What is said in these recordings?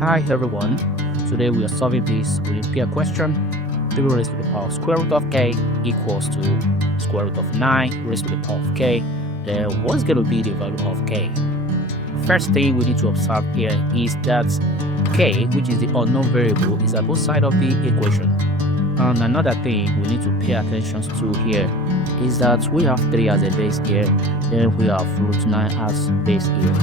Hi everyone, today we are solving this with a pair question. 3 raised to the power of square root of k equals to square root of 9 raised to the power of k. Then what's going to be the value of k? First thing we need to observe here is that k, which is the unknown variable, is at both sides of the equation. And another thing we need to pay attention to here is that we have 3 as a base here, then we have root 9 as base here.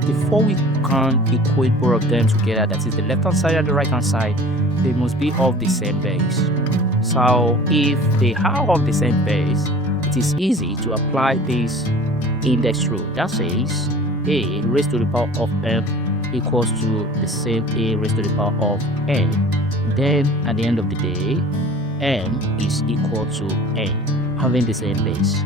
Before we can equate both of them together, that is the left hand side and the right hand side, they must be of the same base. So if they are of the same base, it is easy to apply this index rule that says a raised to the power of m equals to the same a raised to the power of n. Then at the end of the day, m is equal to n, having the same base.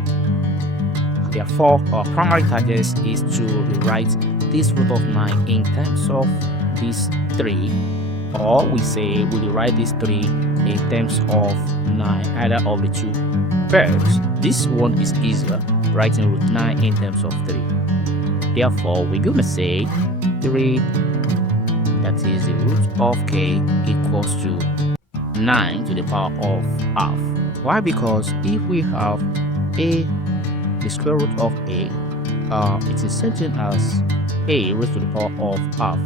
Therefore, our primary target is to rewrite this root of 9 in terms of this 3, or we say we rewrite this 3 in terms of 9, either of the two. First, this one is easier, writing root 9 in terms of 3. Therefore, we're going to say 3, that is the root of k, equals to 9 to the power of half. Why? Because if we have a, the square root of a, it is certain as a raised to the power of half.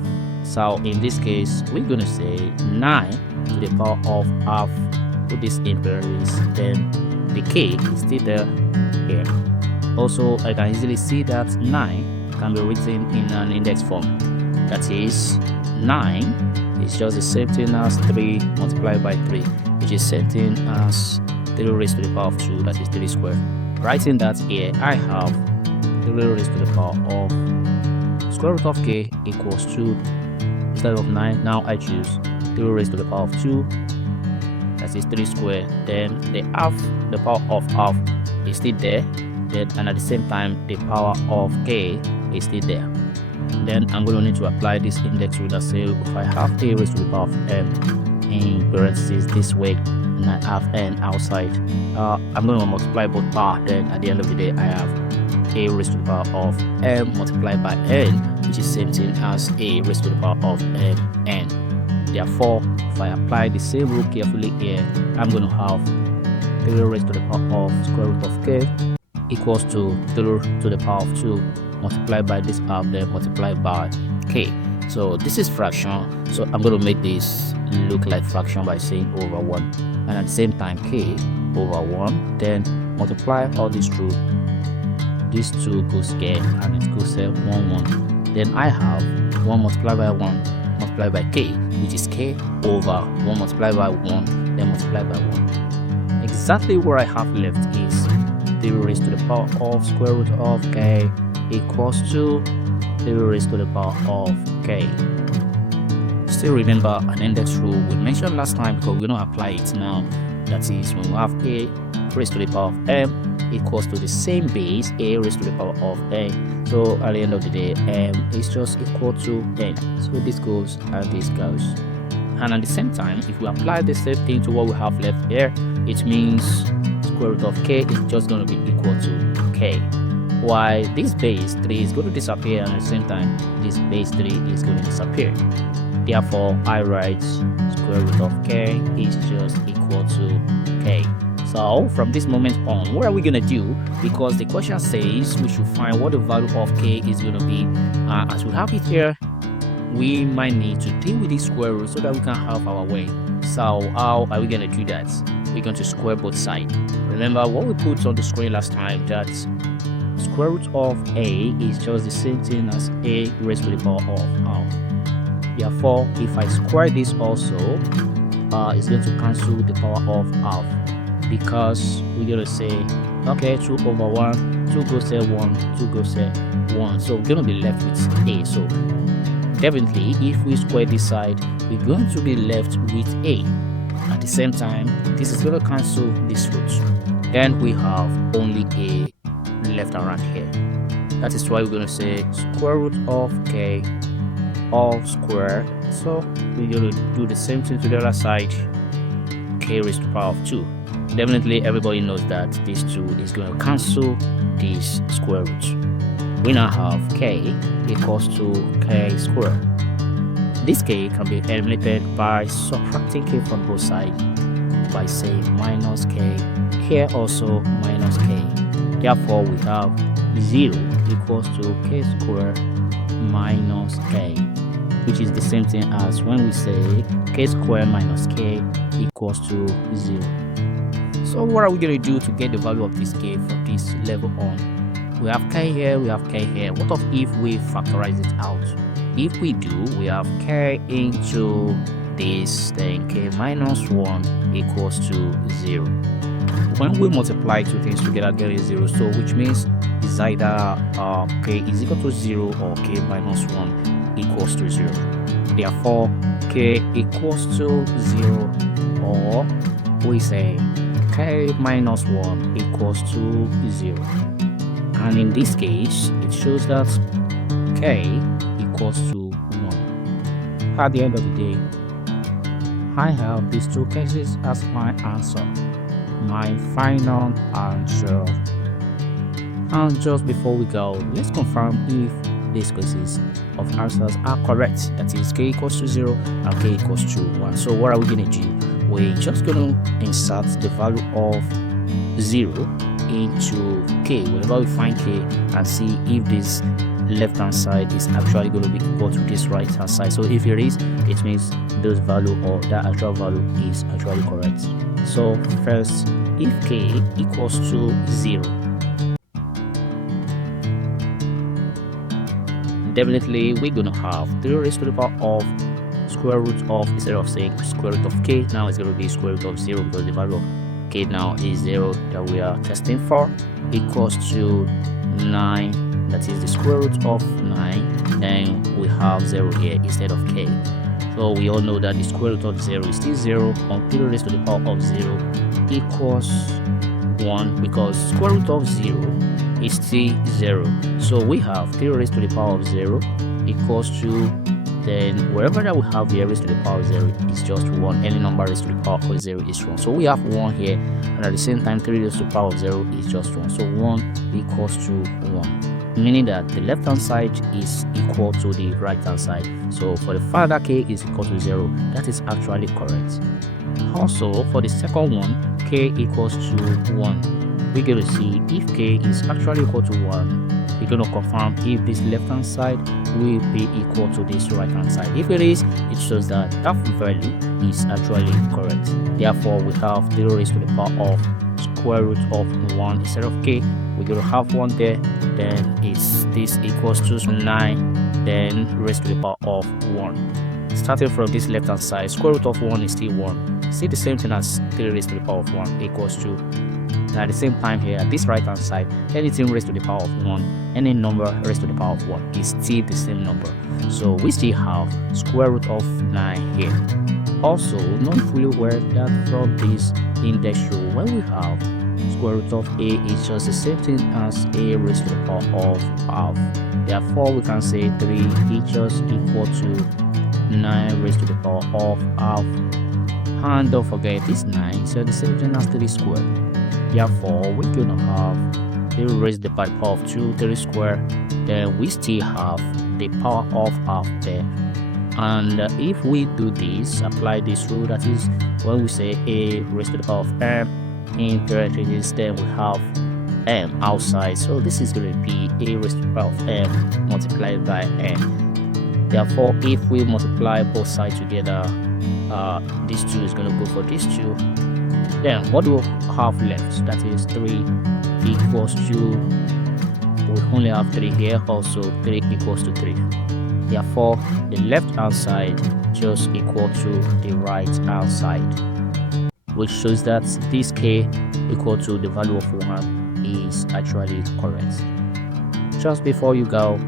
So in this case, we're going to say 9 to the power of half. Put this in parentheses, then the k is still there here. Also, I can easily see that 9 can be written in an index form. That is, 9 is just the same thing as 3 multiplied by 3, which is certain as 3 raised to the power of 2, that is 3 squared. Writing that here, I have 3 raised to the power of square root of k equals 2 instead of 9. Now I choose 3 raised to the power of 2, that is 3 squared. Then the half, the power of half is still there. Then, and at the same time, the power of k is still there. Then I'm going to need to apply this index rule that says if I have a raised to the power of m in parentheses this way, and I have n outside, I'm going to multiply both power. Then at the end of the day, I have a raised to the power of m multiplied by n, which is same thing as a raised to the power of n. Therefore, if I apply the same rule carefully here, I'm going to have 3 raised to the power of square root of k equals to 3 to the power of 2 multiplied by this half, then multiplied by k. So this is fraction, so I'm going to make this look like fraction by saying over 1, and at the same time k over 1, then multiply all this through. These 2 goes here and it goes here 1 1. Then I have 1 multiplied by 1 multiplied by k, which is k over 1 multiplied by 1, then multiplied by 1. Exactly what I have left is 3 raised to the power of square root of k equals to 3 raised to the power of k. Still remember an index rule we mentioned last time because we're going to apply it now. That is, when we have a raised to the power of m equals to the same base, a raised to the power of n. So at the end of the day, m is just equal to n. So this goes and this goes. And at the same time, if we apply the same thing to what we have left here, it means square root of k is just going to be equal to k. Why this base 3 is going to disappear, and at the same time, this base 3 is going to disappear. Therefore, I write square root of k is just equal to k. So from this moment on, what are we going to do? Because the question says we should find what the value of k is going to be. As we have it here, we might need to deal with this square root so that we can have our way. So how are we going to do that? We're going to square both sides. Remember what we put on the screen last time, that square root of a is just the same thing as a raised to the power of half. Therefore, if I square this also, it's going to cancel the power of half, because we're going to say, okay, 2 over 1, 2 goes there 1, 2 goes there 1. So we're going to be left with a. So definitely, if we square this side, we're going to be left with a. At the same time, this is going to cancel this root. Then we have only a left around here. That is why we're going to say square root of k all square. So we're going to do the same thing to the other side, k raised to the power of 2. Definitely everybody knows that this 2 is going to cancel this square root. we now have k equals to k squared. This k can be eliminated by subtracting k from both sides by saying minus k, here also minus k. Therefore, we have 0 equals to k squared minus k, which is the same thing as when we say k squared minus k equals to 0. So what are we going to do to get the value of this k from this level on? We have k here, we have k here. What if we factorize it out? If we do, we have k into this, then k minus 1 equals to 0. When we multiply two things together, get a 0, so which means it's either k is equal to 0 or k minus 1 equals to 0. Therefore, k equals to 0, or we say k minus 1 equals to 0. And in this case, it shows that k equals to 1. At the end of the day, I have these two cases as my answer, my final answer. And just before we go, let's confirm if these cases of answers are correct. That is, k equals to 0 and k equals to 1. So what are we going to do? We're just going to insert the value of 0 into k whenever we find k and see if this left hand side is actually going to be equal to this right hand side. So if it is, it means this value or that actual value is actually correct. So first, if k equals to 0, definitely we're going to have 3 raised to the power of square root of, instead of saying square root of k, now it's going to be square root of 0 because the value of k now is 0 that we are testing for, equals to 9. That is the square root of 9. Then we have 0 here instead of k. So we all know that the square root of 0 is still 0, and 3 raised to the power of 0 equals 1 because square root of 0 is still 0. So we have 3 raised to the power of 0 equals to, then wherever that we have here raised to the power of 0 is just 1. Any number raised to the power of 0 is 1. So we have 1 here, and at the same time 3 raised to the power of 0 is just 1. So 1 equals to 1, meaning that the left hand side is equal to the right hand side. So for the fact that k is equal to 0, that is actually correct. Also, for the second one, k equals to 1, we're going to see if k is actually equal to 1. We're going to confirm if this left hand side will be equal to this right hand side. If it is, it shows that that value is actually correct. Therefore, we have 0 raised to the power of square root of 1 instead of k. We're going to have 1 there, then this equals to 9, then raised to the power of 1. Starting from this left hand side, square root of 1 is still 1. See the same thing as 3 raised to the power of 1 equals to. And at the same time here, at this right hand side, anything raised to the power of 1, any number raised to the power of 1 is still the same number. So we still have square root of 9 here. Also, not fully aware that from this index rule, when we have square root of a is just the same thing as a raised to the power of half. Therefore, we can say 3 is just equal to 9 raised to the power of half. And don't forget, this 9 is the same thing as 3 squared. Therefore, we're going to have 3 raised to the power of 2, 3 squared. Then we still have the power of half there. And if we do this, apply this rule, that is when we say a raised to the power of m in parentheses, then we have m outside. So this is going to be a raised to the power of m multiplied by n. Therefore, if we multiply both sides together, this 2 is going to go for this 2. Then what do we have left? That is 3 equals to, we only have 3 here, also 3 equals to 3. Therefore, the left hand side just equal to the right hand side, which shows that this k equal to the value of 1 is actually correct. Just before you go,